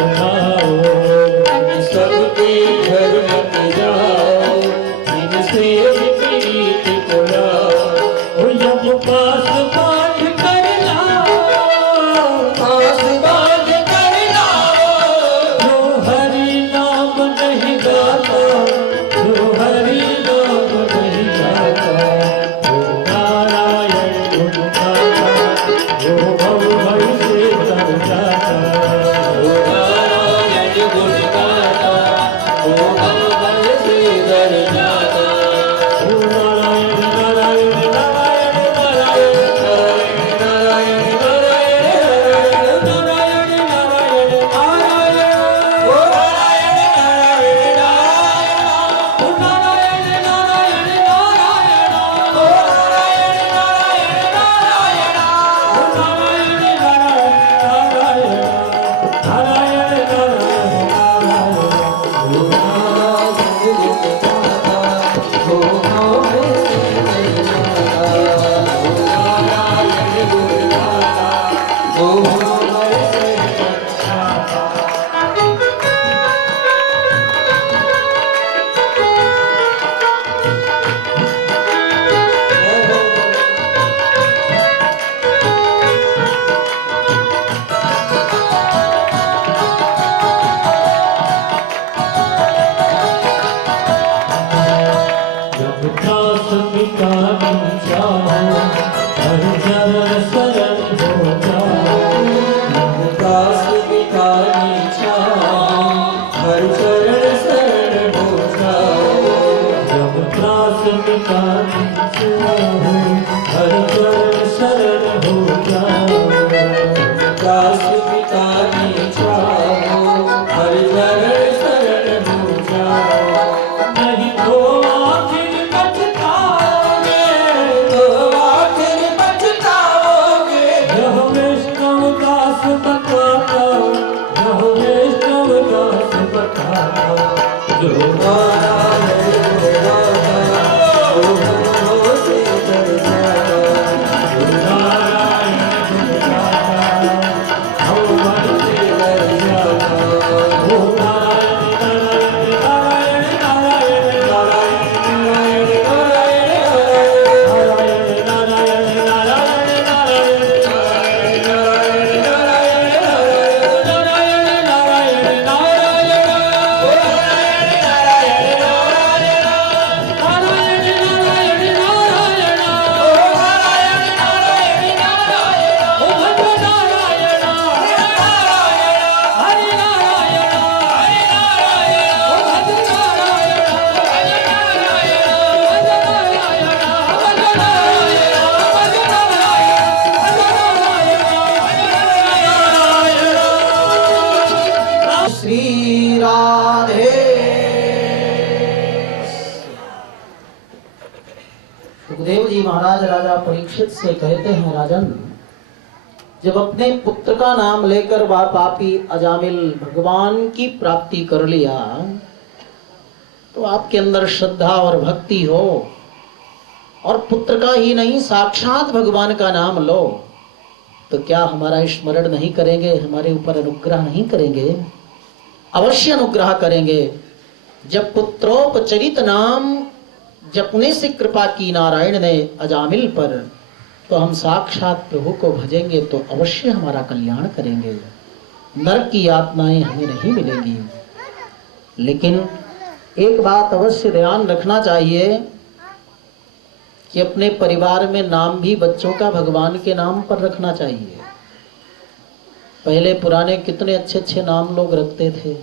सुनाओ, सबके घर मत जाओ, इनसे प्रीत को लाओ। जब पास बात करना, पास बात करना, जो हरि नाम नहीं गाता, जो हरि नाम नहीं गाता, वो नारायण गुण गाता, वो भव भय से तर जाता। वो नारायण गुण गाता, वो भव भय से तर जाता। वो नारायण नारायण नारायण नारायण नारायण नारायण नारायण नारायण नारायण नारायण। वो नारायण नारायण नारायण, वो नारायण नारायण नारायण, वो नारायण नारायण नारायण, वो नारायण नारायण नारायण, नारायण नारायण नारायण। वो नारायण गुण गाता, वो भव भय से तर जाता। वो नारायण गुण गाता, वो भव भय से तर जाता। जब दास मिटानी चाहो, हर चरण शरण हो जाओ। जब दास मिटानी चाहो, हर चरण शरण हो जाओ। जब दास मिटानी चाहो, हर चरण शरण हो जाओ। दास मिटानी चाहो, हर चरण शरण हो जाओ। नहीं तो आखिर पछताओगे, तो आखिर पछताओगे। यह वैष्णव दास बताता, यह वैष्णव दास बताता, जो नारायण गुण गाता, वो भव से तर जाता। जो नारायण गुण गाता, भव भय से तर जाता। वो नारायण नारायण नारायण नारायण नारायण नारायण नारायण नारायण नारायण नारायण श्री राधे। सुखदेव जी महाराज राजा परीक्षित से कहते हैं, राजन, जब अपने पुत्र का नाम लेकर वह पापी अजामिल भगवान की प्राप्ति कर लिया, तो आपके अंदर श्रद्धा और भक्ति हो, और पुत्र का ही नहीं साक्षात भगवान का नाम लो, तो क्या हमारा स्मरण नहीं करेंगे, हमारे ऊपर अनुग्रह नहीं करेंगे? अवश्य अनुग्रह करेंगे। जब पुत्रोपचरित नाम जपने से कृपा की नारायण ने अजामिल पर, तो हम साक्षात प्रभु को भजेंगे तो अवश्य हमारा कल्याण करेंगे। नरक की यातनाएं हमें नहीं मिलेंगी। लेकिन एक बात अवश्य ध्यान रखना चाहिए कि अपने परिवार में नाम भी बच्चों का भगवान के नाम पर रखना चाहिए। पहले पुराने कितने अच्छे अच्छे नाम लोग रखते थे।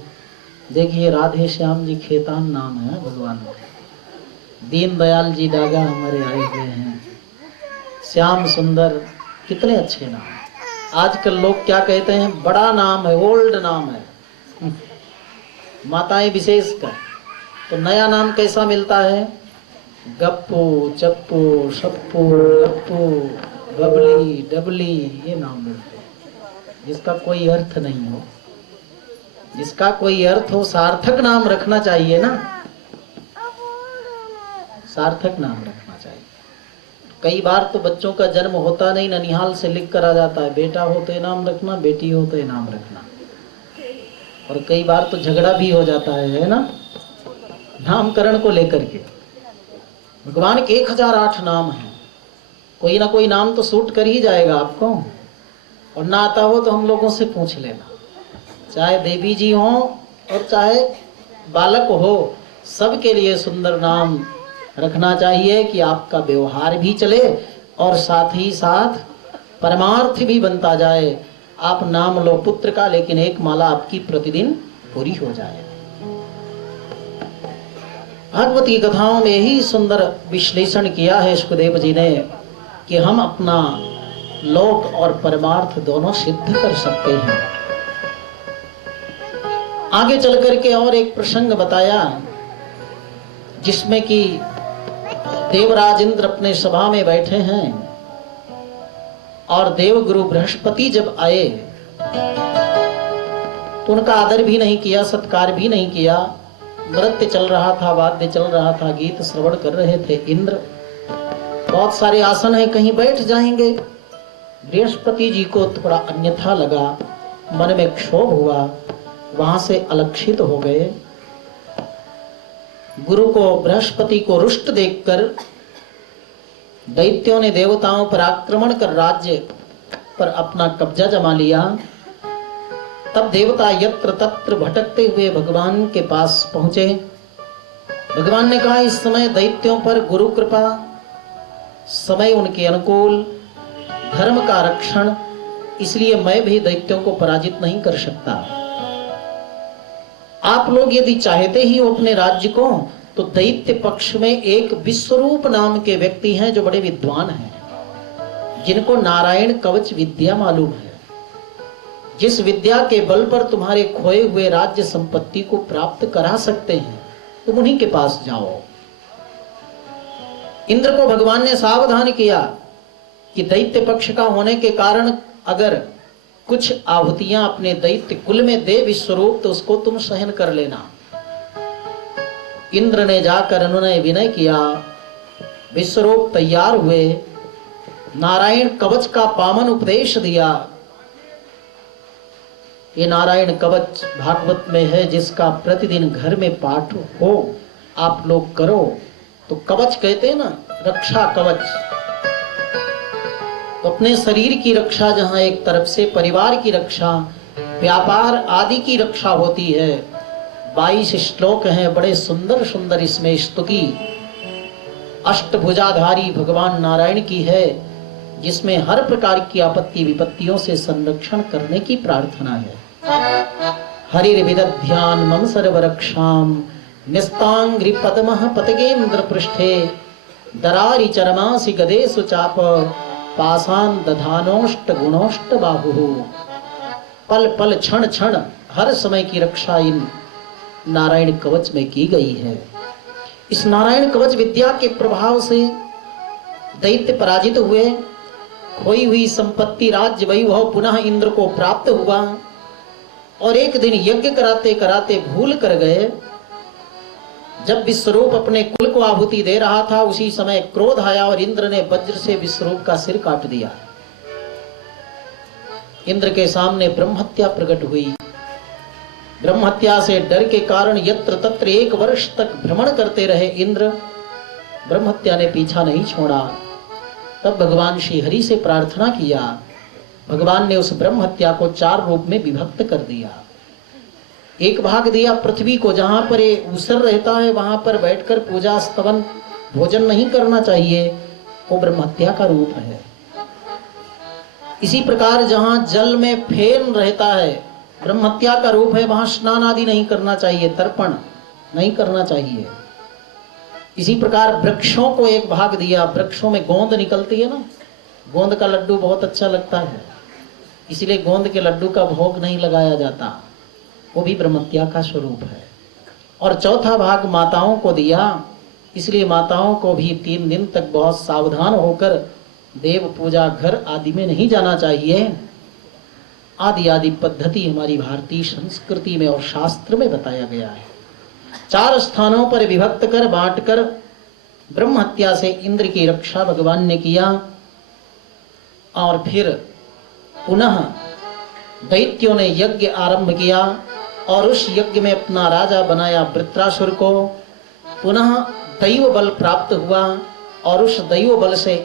देखिए, राधे श्याम जी खेतान नाम है भगवान का। दीन दयाल जी डागा हमारे आए हुए हैं, श्याम सुंदर, कितने अच्छे नाम। आजकल लोग क्या कहते हैं, बड़ा नाम है, ओल्ड नाम है, माताएं विशेष का। तो नया नाम कैसा मिलता है? गप्पू, चप्पू, सप्पू, लप्पू, बबली, डबली, ये नाम मिलते हैं जिसका कोई अर्थ नहीं हो। जिसका कोई अर्थ हो, सार्थक नाम रखना चाहिए ना, सार्थक नाम रखना चाहिए। कई बार तो बच्चों का जन्म होता नहीं, ननिहाल से लिख कर आ जाता है, बेटा हो तो नाम रखना, बेटी हो तो नाम रखना। और कई बार तो झगड़ा भी हो जाता है ना, नामकरण को लेकर के। भगवान के 1008 नाम हैं, कोई ना कोई नाम तो सूट कर ही जाएगा आपको, और ना आता हो तो हम लोगों से पूछ लेना। चाहे देवी जी हो और चाहे बालक हो, सबके लिए सुंदर नाम रखना चाहिए कि आपका व्यवहार भी चले और साथ ही साथ परमार्थ भी बनता जाए। आप नाम लो पुत्र का, लेकिन एक माला आपकी प्रतिदिन पूरी हो जाए। भागवती कथाओं में ही सुंदर विश्लेषण किया है सुखदेव जी ने कि हम अपना लोक और परमार्थ दोनों सिद्ध कर सकते हैं। आगे चल करके और एक प्रसंग बताया जिसमें कि देवराज इंद्र अपने सभा में बैठे हैं और देवगुरु बृहस्पति जब आए तो उनका आदर भी नहीं किया, सत्कार भी नहीं किया। नृत्य चल रहा था, वाद्य चल रहा था, गीत श्रवण कर रहे थे इंद्र। बहुत सारे आसन हैं, कहीं बैठ जाएंगे। बृहस्पति जी को थोड़ा अन्यथा लगा, मन में क्षोभ हुआ, वहां से अलक्षित हो गए। गुरु को, बृहस्पति को रुष्ट देखकर दैत्यों ने देवताओं पर आक्रमण कर राज्य पर अपना कब्जा जमा लिया। तब देवता यत्र तत्र भटकते हुए भगवान के पास पहुंचे। भगवान ने कहा, इस समय दैत्यों पर गुरु कृपा, समय उनके अनुकूल, धर्म का रक्षण, इसलिए मैं भी दैत्यों को पराजित नहीं कर सकता। आप लोग यदि चाहते ही हो अपने राज्य को, तो दैत्य पक्ष में एक विश्वरूप नाम के व्यक्ति हैं जो बड़े विद्वान हैं, जिनको नारायण कवच विद्या मालूम है। जिस विद्या के बल पर तुम्हारे खोए हुए राज्य संपत्ति को प्राप्त करा सकते हैं, तुम उन्हीं के पास जाओ। इंद्र को भगवान ने सावधान किया कि दैत्य पक्ष का होने के कारण अगर कुछ आहुतियां अपने दैत्य कुल में दे विश्वरूप, तो उसको तुम सहन कर लेना। इंद्र ने जाकर उन्होंने विनय किया, विश्वरूप तैयार हुए, नारायण कवच का पावन उपदेश दिया। ये नारायण कवच भागवत में है, जिसका प्रतिदिन घर में पाठ हो, आप लोग करो। तो कवच कहते हैं ना, रक्षा कवच। तो अपने शरीर की रक्षा जहां एक तरफ से परिवार की रक्षा, व्यापार आदि की रक्षा होती है। 22 श्लोक हैं, बड़े सुंदर सुंदर इसमें स्तुति अष्टभुजाधारी भगवान नारायण की है, जिसमें हर प्रकार की आपत्ति विपत्तियों से संरक्षण करने की प्रार्थना है। हरिर्विदध्यान मम सर्वरक्षाम निस्तांग्रि पद्मः पतगेन्द्र पृष्ठे दरारि चरमासि गदेषु चाप पाषाण दधानोष्ट गुणोष्ट बाहु। पल पल क्षण क्षण हर समय की रक्षा इन नारायण कवच में की गई है। इस नारायण कवच विद्या के प्रभाव से दैत्य पराजित हुए, खोई हुई संपत्ति राज्य वैभव पुनः इंद्र को प्राप्त हुआ। और एक दिन यज्ञ कराते कराते भूल कर गए, जब विश्वरूप अपने कुल को आहुति दे रहा था, उसी समय क्रोध आया और इंद्र ने वज्र से विश्वरूप का सिर काट दिया। इंद्र के सामने ब्रह्महत्या प्रकट हुई। ब्रह्महत्या से डर के कारण यत्र तत्र 1 वर्ष तक भ्रमण करते रहे इंद्र। ब्रह्महत्या ने पीछा नहीं छोड़ा। तब भगवान श्री हरि से प्रार्थना किया। भगवान ने उस ब्रह्महत्या को 4 रूप में विभक्त कर दिया। एक भाग दिया पृथ्वी को, जहां पर ये ऊसर रहता है वहां पर बैठकर पूजा स्तवन भोजन नहीं करना चाहिए, वो ब्रह्महत्या का रूप है। इसी प्रकार जहां जल में फेन रहता है, ब्रह्महत्या का रूप है, वहां स्नान आदि नहीं करना चाहिए, तर्पण नहीं करना चाहिए। इसी प्रकार वृक्षों को एक भाग दिया। वृक्षों में गोंद निकलती है ना, गोंद का लड्डू बहुत अच्छा लगता है, इसलिए गोंद के लड्डू का भोग नहीं लगाया जाता, वो भी ब्रह्महत्या का स्वरूप है। और चौथा भाग माताओं को दिया, इसलिए माताओं को भी 3 दिन तक बहुत सावधान होकर देव पूजा घर आदि में नहीं जाना चाहिए। आदि आदि पद्धति हमारी भारतीय संस्कृति में और शास्त्र में बताया गया है। 4 स्थानों पर विभक्त कर बांट कर ब्रह्महत्या से इंद्र की रक्षा भगवान ने किया। और फिर पुनः दैत्यों ने यज्ञ आरंभ किया। और उस यज्ञ में अपना राजा बनाया वृत्रासुर को। पुनः दैव बल प्राप्त हुआ और उस दैव बल से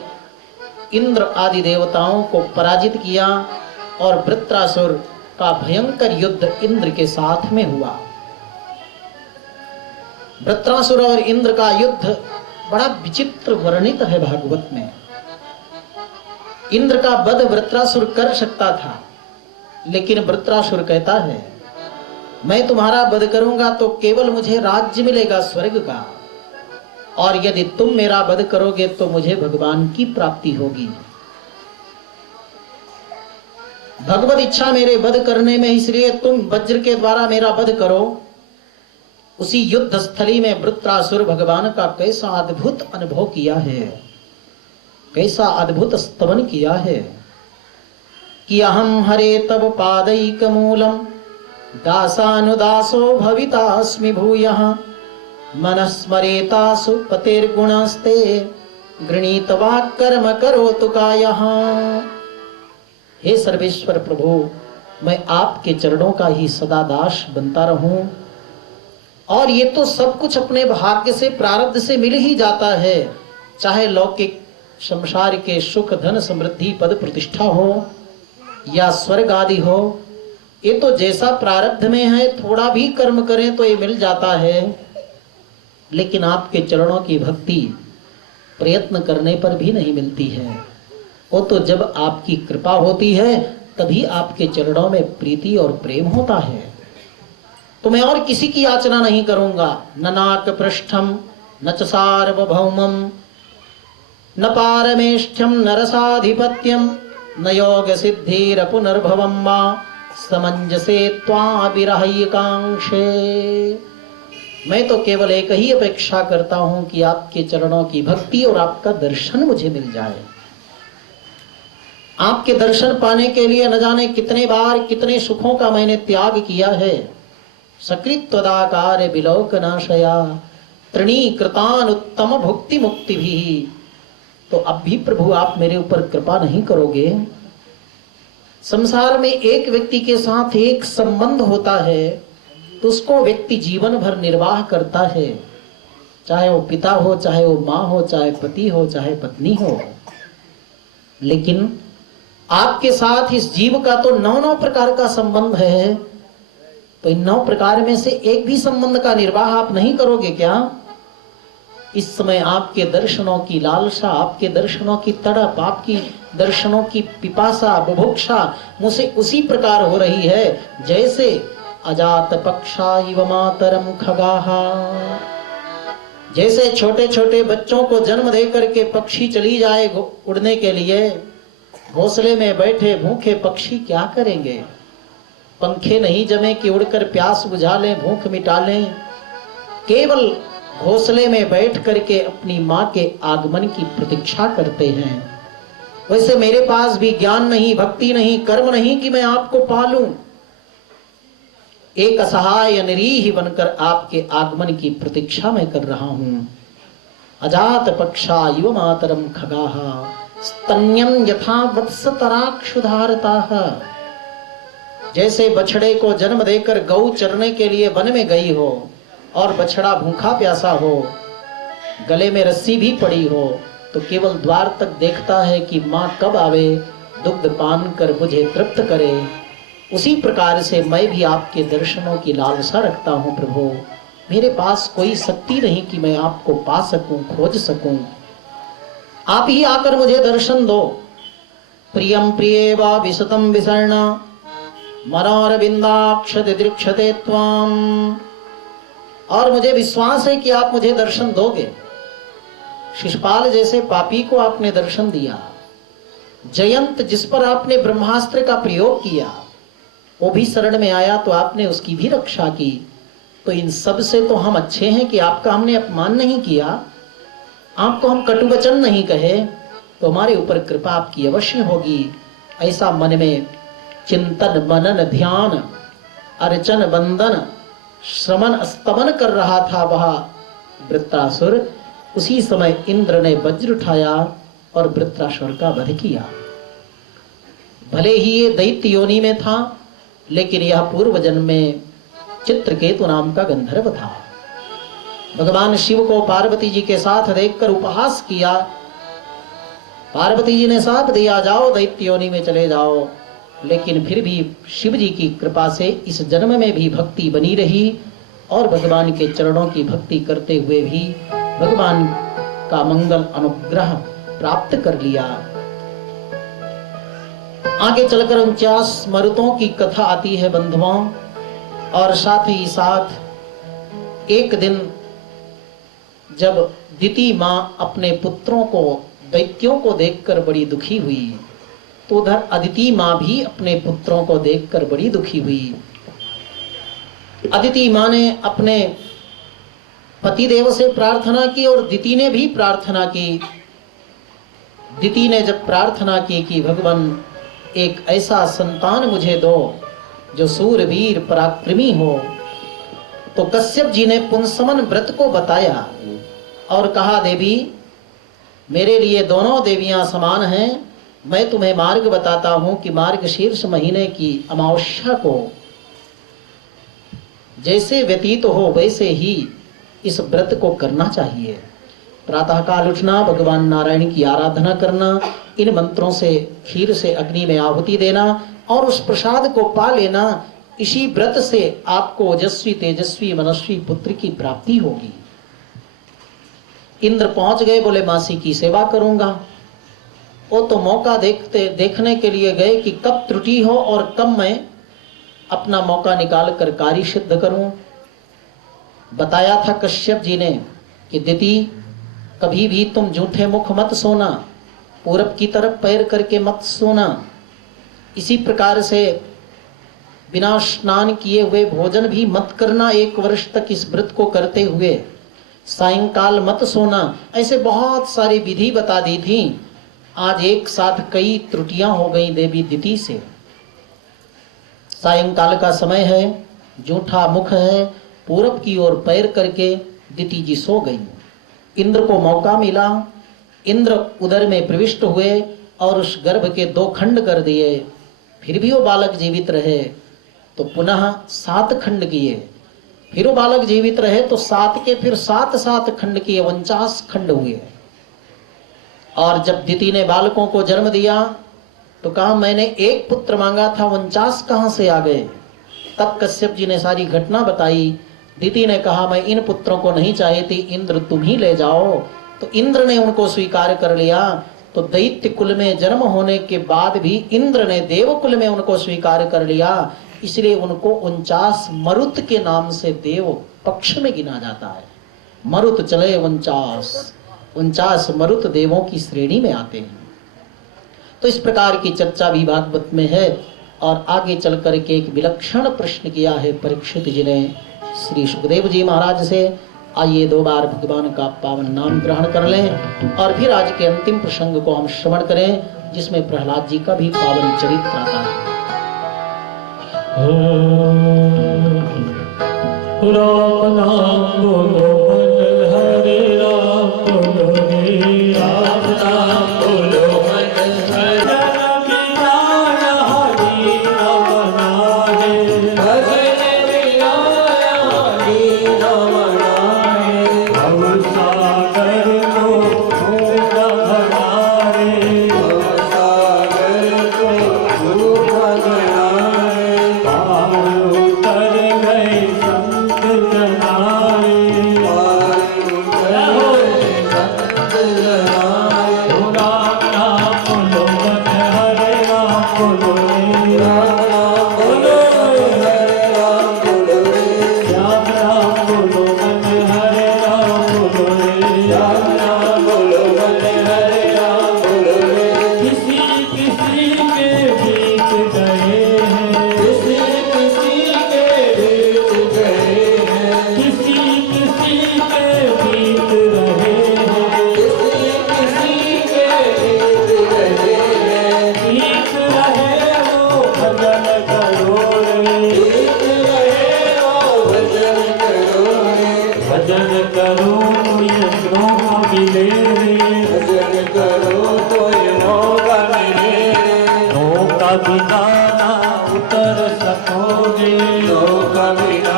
इंद्र आदि देवताओं को पराजित किया और वृत्रासुर का भयंकर युद्ध इंद्र के साथ में हुआ। वृत्रासुर और इंद्र का युद्ध बड़ा विचित्र वर्णित है भागवत में। इंद्र का वध वृत्रासुर कर सकता था, लेकिन वृत्रासुर कहता है मैं तुम्हारा वध करूंगा तो केवल मुझे राज्य मिलेगा स्वर्ग का, और यदि तुम मेरा वध करोगे तो मुझे भगवान की प्राप्ति होगी। भगवत इच्छा मेरे वध करने में, इसलिए तुम वज्र के द्वारा मेरा वध करो। उसी युद्ध स्थली में वृत्रासुर भगवान का कैसा अद्भुत अनुभव किया है, कैसा अद्भुत स्तवन किया है कि अहम हरे तव पादैक मूलम दासानुदासो भवितास्मि भूयः मनस्मरेतासु पतेर्गुणस्ते गृणीतवा कर्म करोतु कायः। हे सर्वेश्वर प्रभु, मैं आपके चरणों का ही सदा दास बनता रहूं, और ये तो सब कुछ अपने भाग्य से प्रारब्ध से मिल ही जाता है, चाहे लौकिक संसार के सुख धन समृद्धि पद प्रतिष्ठा हो या स्वर्ग आदि हो। ये तो जैसा प्रारब्ध में है, थोड़ा भी कर्म करें तो ये मिल जाता है। लेकिन आपके चरणों की भक्ति प्रयत्न करने पर भी नहीं मिलती है। वो तो जब आपकी कृपा होती है तभी आपके चरणों में प्रीति और प्रेम होता है। तो मैं और किसी की याचना नहीं करूंगा। न नाक पृष्ठम न च सार्वभौमम न पारमेष्ठ्यम न रसाधिपत्यम न योग सिद्धिर पुनर्भवम वा समंजसे त्वाविरहैकांक्षे। मैं तो केवल एक ही अपेक्षा करता हूं कि आपके चरणों की भक्ति और आपका दर्शन मुझे मिल जाए। आपके दर्शन पाने के लिए न जाने कितने बार कितने सुखों का मैंने त्याग किया है। सकृत्वदाकार विलोकनाशया तृणीकृतान उत्तम भुक्ति मुक्ति भी। तो अब भी प्रभु आप मेरे ऊपर कृपा नहीं करोगे? संसार में एक व्यक्ति के साथ एक संबंध होता है तो उसको व्यक्ति जीवन भर निर्वाह करता है, चाहे वो पिता हो, चाहे वो माँ हो, चाहे पति हो, चाहे पत्नी हो। लेकिन आपके साथ इस जीव का तो 9 प्रकार का संबंध है, तो इन 9 प्रकार में से एक भी संबंध का निर्वाह आप नहीं करोगे क्या? इस समय आपके दर्शनों की लालसा, आपके दर्शनों की तड़प, आपकी दर्शनों की पिपासा बुभुक्षा मुझसे उसी प्रकार हो रही है जैसे अजात पक्षा इव मातरम खगाहा। जैसे छोटे छोटे बच्चों को जन्म दे करके पक्षी चली जाए उड़ने के लिए, घोंसले में बैठे भूखे पक्षी क्या करेंगे? पंखे नहीं जमे कि उड़कर प्यास बुझा लें, भूख मिटा लें। केवल घोंसले में बैठ करके अपनी माँ के आगमन की प्रतीक्षा करते हैं। वैसे मेरे पास भी ज्ञान नहीं, भक्ति नहीं, कर्म नहीं कि मैं आपको पालूं। एक असहाय निरीह बनकर आपके आगमन की प्रतीक्षा मैं कर रहा हूं। अजात पक्षा इव मातरम खगाहा स्तन्यं यथा वत्सतराक्षुधारताः। जैसे बछड़े को जन्म देकर गौ चरने के लिए वन में गई हो और बछड़ा भूखा प्यासा हो, गले में रस्सी भी पड़ी हो, तो केवल द्वार तक देखता है कि माँ कब आवे, दुग्ध पान कर मुझे तृप्त करे। उसी प्रकार से मैं भी आपके दर्शनों की लालसा रखता हूँ प्रभु। मेरे पास कोई शक्ति नहीं कि मैं आपको पा सकूं, खोज सकूं। आप ही आकर मुझे दर्शन दो। प्रियम प्रिये वा विशतम विसर्ण मनोरविंदाक्ष दिदृक्षते त्वाम। और मुझे विश्वास है कि आप मुझे दर्शन दोगे। शिशुपाल जैसे पापी को आपने दर्शन दिया। जयंत जिस पर आपने ब्रह्मास्त्र का प्रयोग किया, वो भी शरण में आया तो आपने उसकी भी रक्षा की। तो इन सब से तो हम अच्छे हैं कि आपका हमने अपमान नहीं किया, आपको हम कटु वचन नहीं कहे, तो हमारे ऊपर कृपा आपकी अवश्य होगी। ऐसा मन में चिंतन मनन ध्यान अर्चन वंदन श्रमण स्तमन कर रहा था वह वृत्रासुर। उसी समय इंद्र ने वज्र उठाया और वृत्रासुर का वध किया। भले ही ये दैत्य योनि में था, लेकिन यह पूर्व जन्म में चित्रकेतु नाम का गंधर्व था। भगवान शिव को पार्वती जी के साथ देखकर उपहास किया। पार्वती जी ने साथ दिया, जाओ दैत्य योनि में चले जाओ। लेकिन फिर भी शिव जी की कृपा से इस जन्म में भी भक्ति बनी रही और भगवान के चरणों की भक्ति करते हुए भी भगवान का मंगल अनुग्रह प्राप्त कर लिया। आगे चलकर 49 मरुतों की कथा आती है बंधुओं। और साथ ही साथ एक दिन जब दिति मां अपने पुत्रों को दैत्यों को देखकर बड़ी दुखी हुई, तो उधर अदिति मां भी अपने पुत्रों को देखकर बड़ी दुखी हुई। अदिति मां ने अपने पतिदेव से प्रार्थना की और दिति ने भी प्रार्थना की। दिति ने जब प्रार्थना की कि भगवान एक ऐसा संतान मुझे दो जो सूरवीर पराक्रमी हो, तो कश्यप जी ने पुंसमन व्रत को बताया और कहा, देवी मेरे लिए दोनों देवियां समान हैं। मैं तुम्हें मार्ग बताता हूं कि मार्गशीर्ष महीने की अमावस्या को जैसे व्यतीत हो वैसे ही इस व्रत को करना चाहिए। प्रातः काल उठना, भगवान नारायण की आराधना करना, इन मंत्रों से खीर से अग्नि में आहुति देना और उस प्रसाद को पा लेना। इसी व्रत से आपको ओजस्वी तेजस्वी मनस्वी पुत्र की प्राप्ति होगी। इंद्र पहुंच गए, बोले मासी की सेवा करूंगा। वो तो मौका देखने के लिए गए कि कब त्रुटि हो और कब मैं अपना मौका निकाल कर कार्य सिद्ध करूं। बताया था कश्यप जी ने कि दिति कभी भी तुम झूठे मुख मत सोना, पूरब की तरफ पैर करके मत सोना। इसी प्रकार से बिना स्नान किए हुए भोजन भी मत करना 1 वर्ष तक इस व्रत को करते हुए। सायंकाल मत सोना। ऐसे बहुत सारी विधि बता दी थी। आज एक साथ कई त्रुटियां हो गई देवी दिति से। सायंकाल का समय है, जूठा मुख है, पूरब की ओर पैर करके दिति जी सो गई। इंद्र को मौका मिला। इंद्र उदर में प्रविष्ट हुए और उस गर्भ के 2 खंड कर दिए। फिर भी वो बालक जीवित रहे तो पुनः 7 खंड किए। फिर वो बालक जीवित रहे तो 7 के फिर 7 खंड किए, 49 खंड हुए। और जब दिति ने बालकों को जन्म दिया तो कहा मैंने 1 पुत्र मांगा था, 49 कहां से आ गए। तब कश्यप जी ने सारी घटना बताई। दिति ने कहा मैं इन पुत्रों को नहीं चाहती, इंद्र तुम ही ले जाओ। तो इंद्र ने उनको स्वीकार कर लिया। तो दैत्य कुल में जन्म होने के बाद भी इंद्र ने देव कुल में उनको स्वीकार कर लिया। इसलिए उनको 49 मरुत के नाम से देव पक्ष में गिना जाता है। मरुत चले 49 मरुत देवों की श्रेणी में आते हैं। तो इस प्रकार की चर्चा भी भागवत में है। और आगे चल करके एक विलक्षण प्रश्न किया है परीक्षित जी ने श्री सुखदेव जी महाराज से। आइए 2 बार भगवान का पावन नाम ग्रहण कर लें और फिर आज के अंतिम प्रसंग को हम श्रवण करें, जिसमें प्रहलाद जी का भी पावन चरित्र आता है। राम नाम बोलो